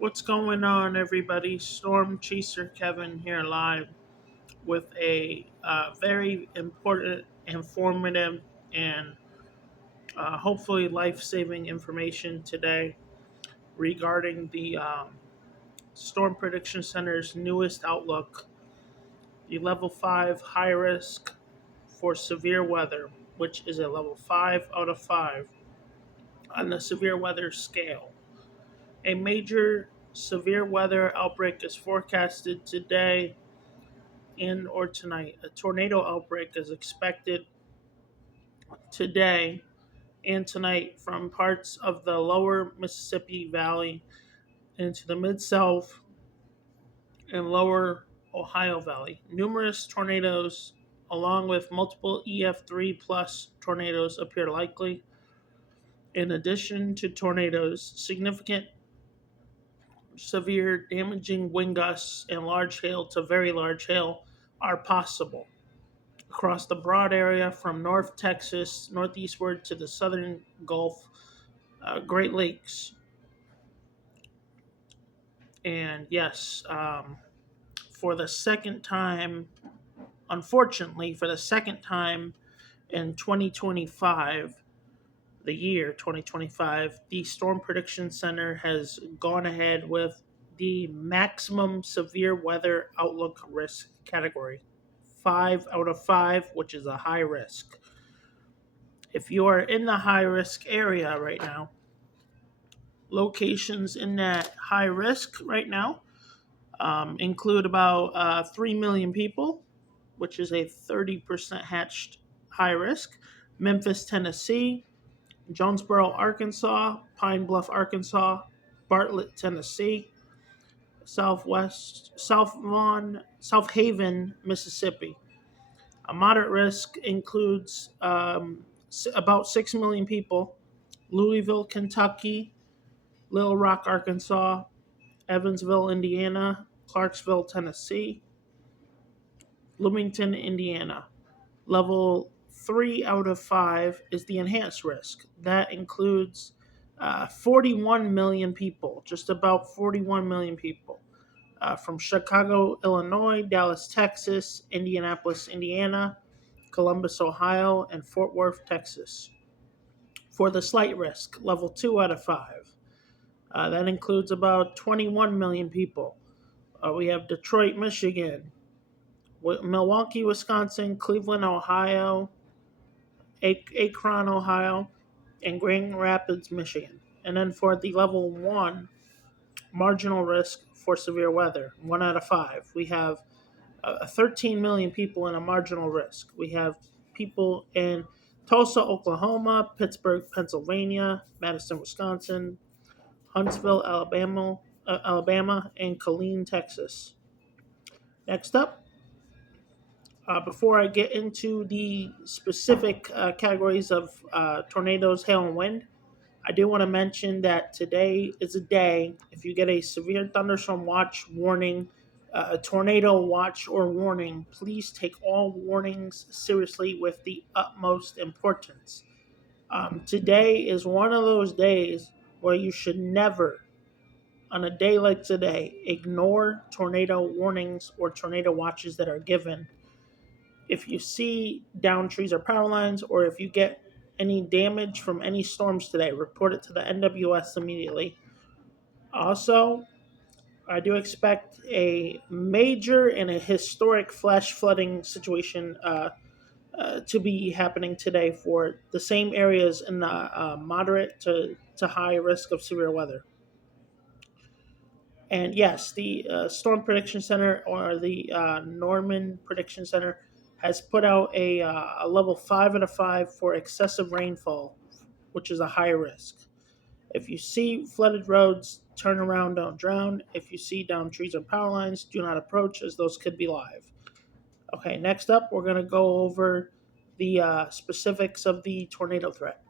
What's going on, everybody? Storm Chaser Kevin here live with a very important, informative, and hopefully life saving information today regarding the Storm Prediction Center's newest outlook, the level 5 high risk for severe weather, which is a level 5 out of 5 on the severe weather scale. A major severe weather outbreak is forecasted today and or tonight. A tornado outbreak is expected today and tonight from parts of the lower Mississippi Valley into the mid South and lower Ohio Valley. Numerous tornadoes, along with multiple EF3 plus tornadoes, appear likely. In addition to tornadoes, significant severe damaging wind gusts and large hail to very large hail are possible across the broad area from North Texas northeastward to the southern Gulf, Great Lakes. And yes, for the second time, unfortunately, for the second time in 2025, the year 2025, the Storm Prediction Center has gone ahead with the maximum severe weather outlook risk category 5 out of 5, which is a high risk. If you are in the high risk area right now, locations in that high risk right now include about 3 million people, which is a 30% hatched high risk. Memphis, Tennessee, Jonesboro, Arkansas, Pine Bluff, Arkansas, Bartlett, Tennessee, South Haven, Mississippi. A moderate risk includes about 6 million people. Louisville, Kentucky, Little Rock, Arkansas, Evansville, Indiana, Clarksville, Tennessee, Bloomington, Indiana. Level 3 out of 5 is the enhanced risk. That includes 41 million people, just about 41 million people, from Chicago, Illinois, Dallas, Texas, Indianapolis, Indiana, Columbus, Ohio, and Fort Worth, Texas. For the slight risk, level 2 out of 5. That includes about 21 million people. We have Detroit, Michigan, Milwaukee, Wisconsin, Cleveland, Ohio, Akron, Ohio, and Grand Rapids, Michigan. And then for the level 1, marginal risk for severe weather, 1 out of 5, we have 13 million people in a marginal risk. We have people in Tulsa, Oklahoma, Pittsburgh, Pennsylvania, Madison, Wisconsin, Huntsville, Alabama, and Killeen, Texas. Next up, before I get into the specific categories of tornadoes, hail, and wind, I do want to mention that today is a day, if you get a severe thunderstorm watch warning, a tornado watch or warning, please take all warnings seriously with the utmost importance. Today is one of those days where you should never, on a day like today, ignore tornado warnings or tornado watches that are given. If you see downed trees or power lines, or if you get any damage from any storms today, report it to the NWS immediately. Also, I do expect a major and a historic flash flooding situation to be happening today for the same areas in the moderate to high risk of severe weather. And yes, the Storm Prediction Center, or the Norman Prediction Center, has put out a level 5 out of 5 for excessive rainfall, which is a high risk. If you see flooded roads, turn around, don't drown. If you see downed trees or power lines, do not approach, as those could be live. Okay, next up, we're going to go over the specifics of the tornado threat.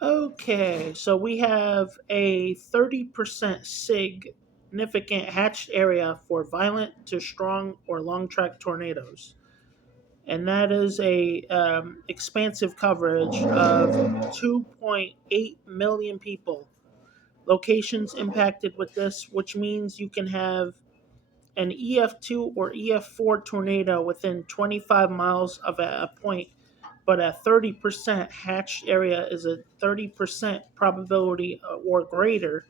Okay, so we have a 30% significant hatched area for violent to strong or long track tornadoes. And that is a expansive coverage of 2.8 million people Locations impacted with this, which means you can have an EF2 or EF4 tornado within 25 miles of a point, but a 30% hatched area is a 30% probability or greater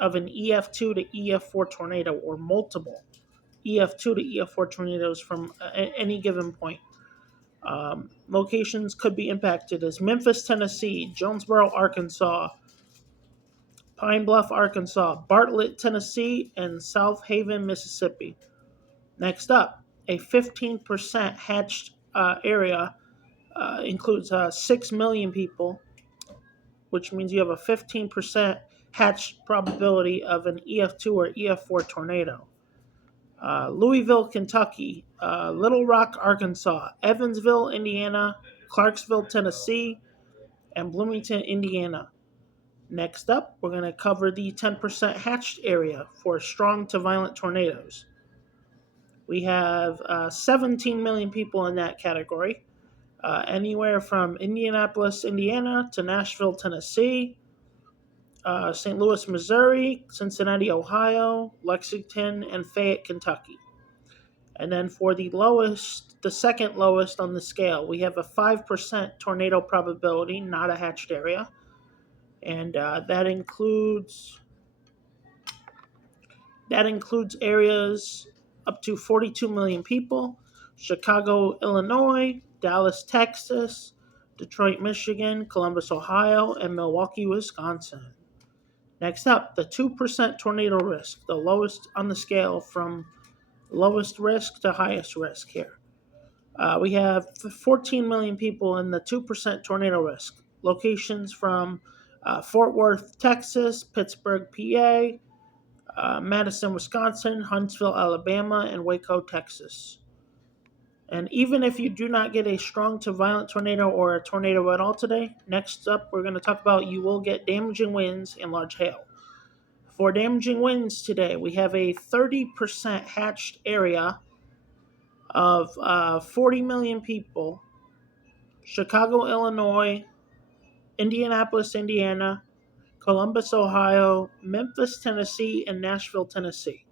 of an EF2 to EF4 tornado or multiple EF2 to EF4 tornadoes from any given point. Locations could be impacted as Memphis, Tennessee, Jonesboro, Arkansas, Pine Bluff, Arkansas, Bartlett, Tennessee, and South Haven, Mississippi. Next up, a 15% hatched area includes 6 million people, which means you have a 15% hatched probability of an EF2 or EF4 tornado. Louisville, Kentucky, Little Rock, Arkansas, Evansville, Indiana, Clarksville, Tennessee, and Bloomington, Indiana. Next up, we're going to cover the 10% hatched area for strong to violent tornadoes. We have 17 million people in that category, anywhere from Indianapolis, Indiana, to Nashville, Tennessee, St. Louis, Missouri, Cincinnati, Ohio, Lexington, and Fayette, Kentucky. And then for the lowest, the second lowest on the scale, we have a 5% tornado probability, not a hatched area. And that includes areas up to 42 million people: Chicago, Illinois, Dallas, Texas, Detroit, Michigan, Columbus, Ohio, and Milwaukee, Wisconsin. Next up, the 2% tornado risk, the lowest on the scale from lowest risk to highest risk here. We have 14 million people in the 2% tornado risk. Locations from Fort Worth, Texas, Pittsburgh, PA, Madison, Wisconsin, Huntsville, Alabama, and Waco, Texas. And even if you do not get a strong to violent tornado or a tornado at all today, next up we're going to talk about you will get damaging winds and large hail. For damaging winds today, we have a 30% hatched area of 40 million people: Chicago, Illinois, Indianapolis, Indiana, Columbus, Ohio, Memphis, Tennessee, and Nashville, Tennessee.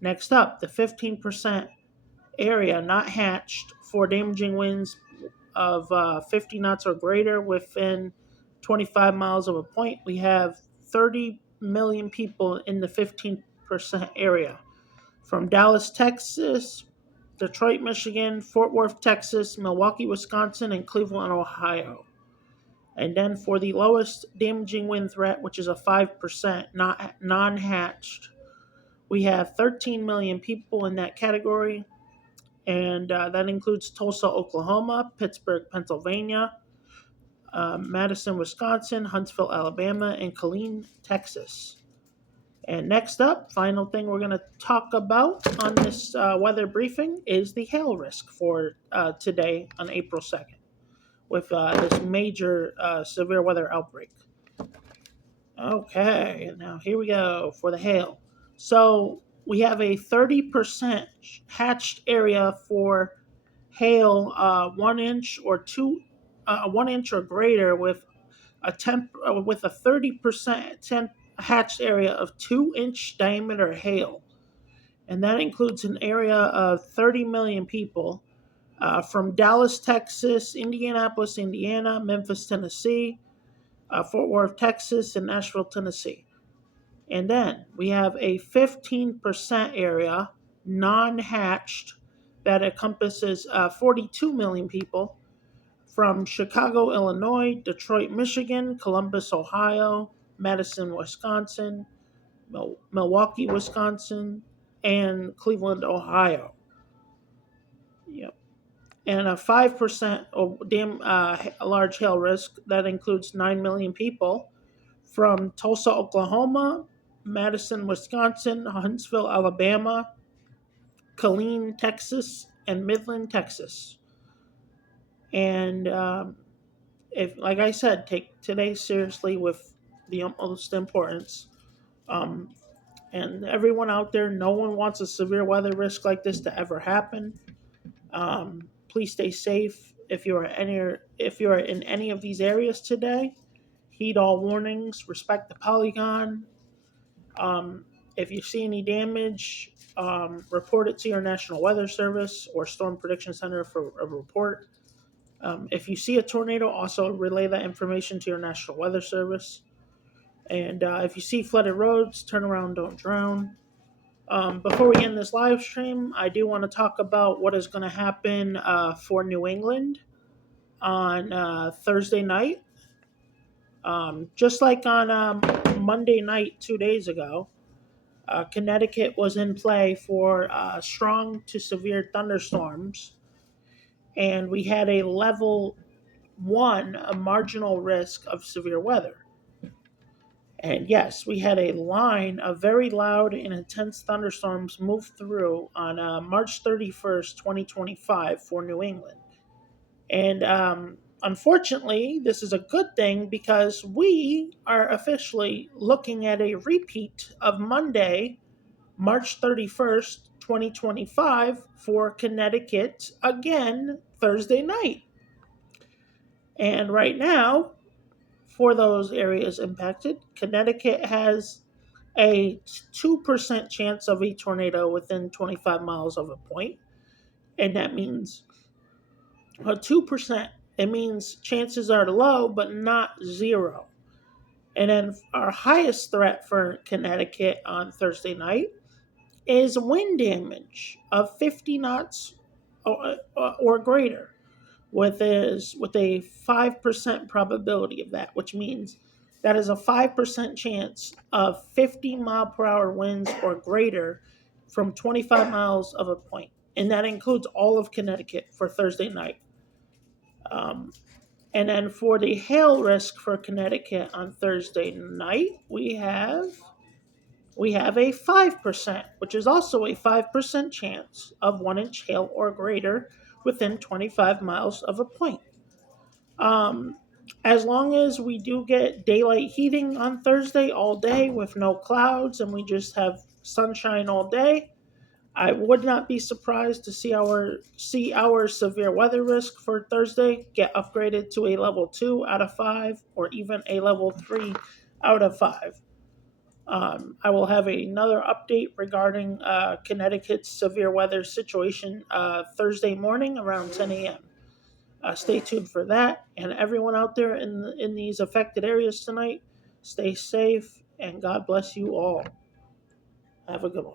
Next up, the 15% area not hatched for damaging winds of 50 knots or greater within 25 miles of a point. We have 30 million people in the 15% area from Dallas, Texas, Detroit, Michigan, Fort Worth, Texas, Milwaukee, Wisconsin, and Cleveland, Ohio. And then for the lowest damaging wind threat, which is a 5% non hatched, we have 13 million people in that category. And that includes Tulsa, Oklahoma, Pittsburgh, Pennsylvania, Madison, Wisconsin, Huntsville, Alabama, and Killeen, Texas. And next up, final thing we're going to talk about on this weather briefing is the hail risk for today on April 2nd with this major severe weather outbreak. Okay, now here we go for the hail. So we have a 30% hatched area for hail, 1 inch or 1 inch or greater, with a 30% hatched area of 2-inch diameter hail, and that includes an area of 30 million people from Dallas, Texas, Indianapolis, Indiana, Memphis, Tennessee, Fort Worth, Texas, and Nashville, Tennessee. And then we have a 15% area non-hatched that encompasses 42 million people from Chicago, Illinois, Detroit, Michigan, Columbus, Ohio, Madison, Wisconsin, Milwaukee, Wisconsin, and Cleveland, Ohio. Yep. And a 5% large hail risk that includes 9 million people from Tulsa, Oklahoma, Madison, Wisconsin, Huntsville, Alabama, Killeen, Texas, and Midland, Texas. And if, like I said, take today seriously with the utmost importance. And everyone out there, no one wants a severe weather risk like this to ever happen. Please stay safe if you are in any of these areas today. heed all warnings, respect the polygon. Um, if you see any damage, report it to your National Weather Service or Storm Prediction Center for a report. If you see a tornado, also relay that information to your National Weather Service. And if you see flooded roads, turn around, don't drown. Before we end this live stream, I do want to talk about what is going to happen for New England on Thursday night. Just like on Monday night 2 days ago, Connecticut was in play for strong to severe thunderstorms, and we had a level one, a marginal risk of severe weather. And yes, we had a line of very loud and intense thunderstorms move through on March 31st, 2025 for New England. And unfortunately, this is a good thing because we are officially looking at a repeat of Monday, March 31st, 2025 for Connecticut again Thursday night. And right now, for those areas impacted, Connecticut has a 2% chance of a tornado within 25 miles of a point. And that means 2%. It means chances are low, but not zero. And then our highest threat for Connecticut on Thursday night is wind damage of 50 knots or greater, with a 5% probability of that, which means that is a 5% chance of 50-mile-per-hour winds or greater from 25 miles of a point, and that includes all of Connecticut for Thursday night. Um, and then for the hail risk for Connecticut on Thursday night, we have a 5%, which is also a 5% chance of 1-inch hail or greater within 25 miles of a point. Um, as long as we do get daylight heating on Thursday all day with no clouds and we just have sunshine all day, I would not be surprised to see our severe weather risk for Thursday get upgraded to a level 2 out of 5 or even a level 3 out of 5. I will have another update regarding Connecticut's severe weather situation Thursday morning around 10 a.m. Stay tuned for that. And everyone out there in these affected areas tonight, stay safe and God bless you all. Have a good one.